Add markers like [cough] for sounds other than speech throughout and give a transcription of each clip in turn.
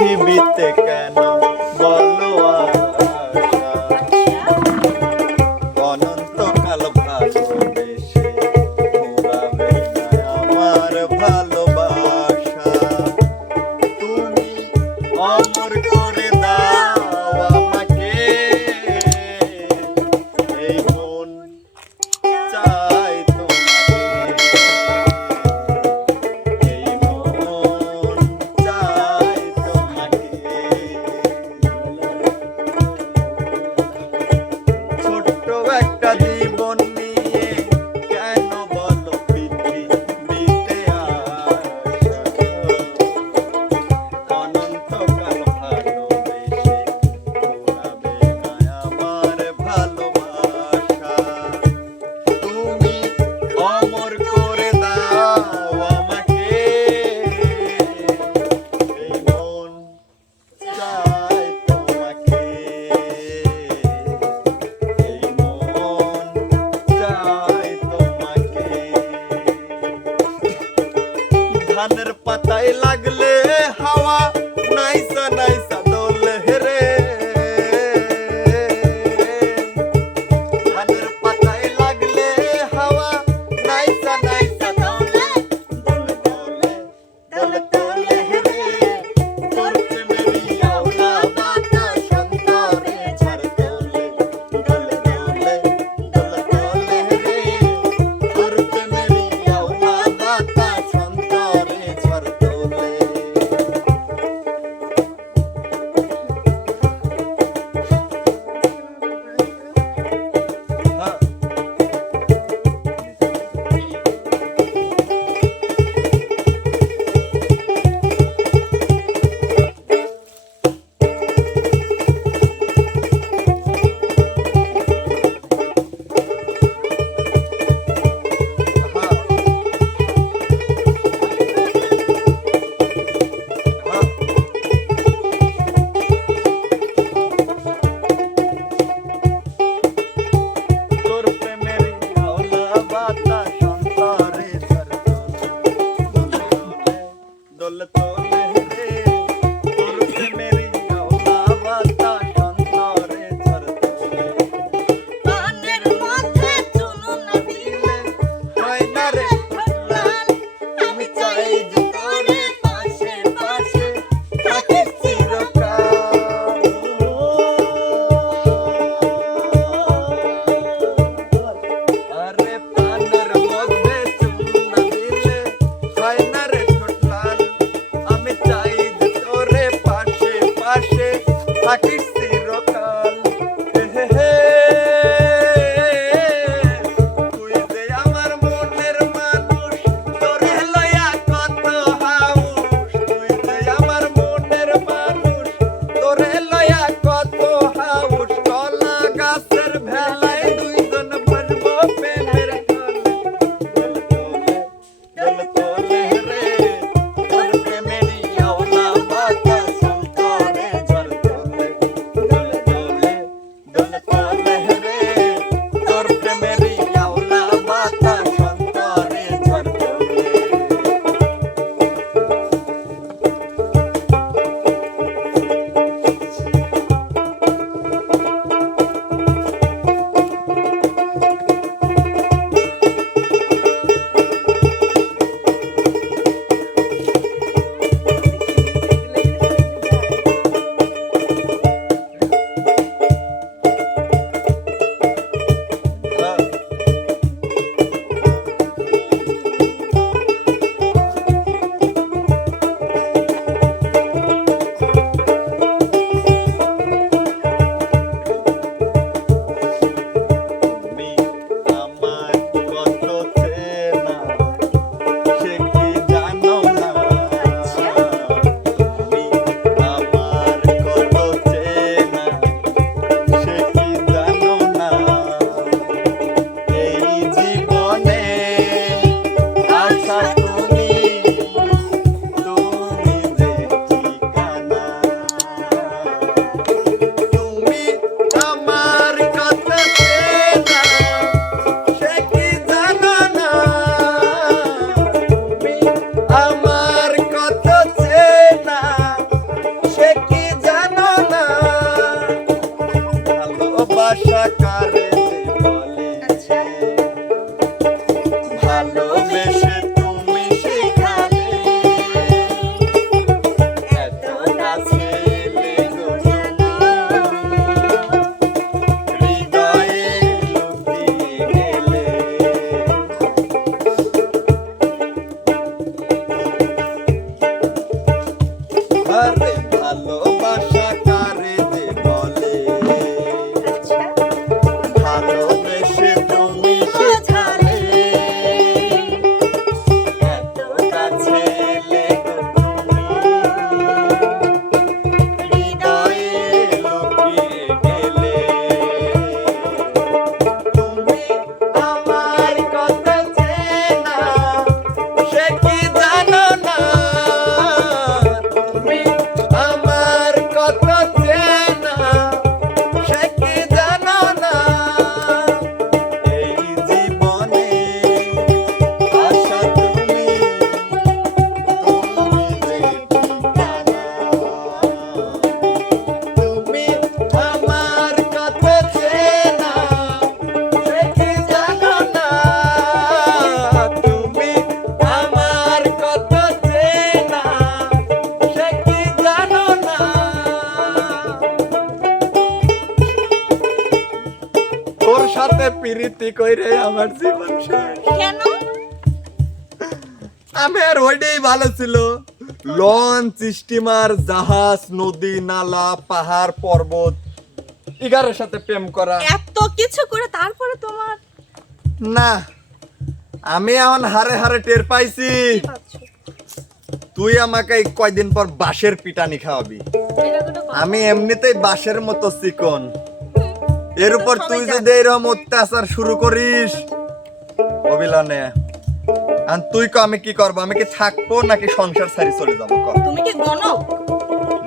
পৃথিবীতে কেন বলো অনন্তকাল ভালোবেসে মোরাবে আমার ভালোবাসা। তুমি অমর করে ভালোবাসা সাথে প্রীতি কইরে আমার জীবন শেষ। কেন? আমি আর ওইটাই ভালো ছিল। লঞ্চ স্টিমার জাহাজ নদী নালা পাহাড় পর্বত ইগারের সাথে প্রেম করা। এত কিছু করে তারপরে তোমার? না আমি এখন হারে হারে টের পাইছি। তুই আমাকে এই কয়দিন পর বাঁশের পিটানি খাওয়াবি? আমি এমনিতেই বাঁশের মতো চিকন। এর উপর তুই যদি এরকম অত্যাচার শুরু করিস অবিলনে আর তুই ক আমি কি করব? আমি কি থাকব নাকি সংসার ছাড়ি চলে যাব? ক। তুমি কি গণক?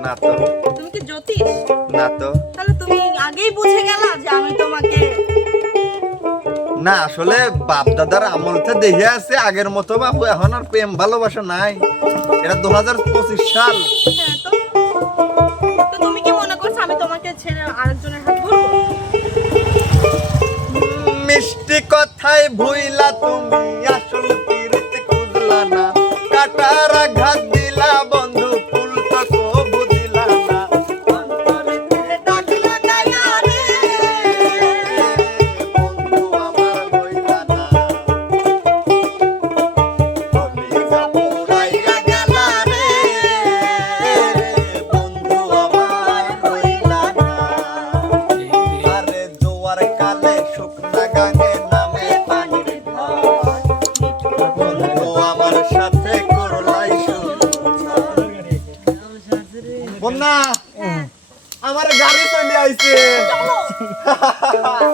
না তো। তুমি কি জ্যোতিষ? না তো। তাহলে তুমি আগেই বুঝে গেলা যে আমি তোমাকে না আসলে বাপ দাদার আমলতে দেখে আছে আগের মতো বাবু এখন আর প্রেম ভালোবাসা নাই। এটা দু হাজার পঁচিশ সাল। হ্যাঁ তুমি কি মনে করছ আমি তোমাকে ছেড়ে আরেকজনের হাত ধরবো? বন্যা আমার গাড়ি চলে আইছে। [laughs]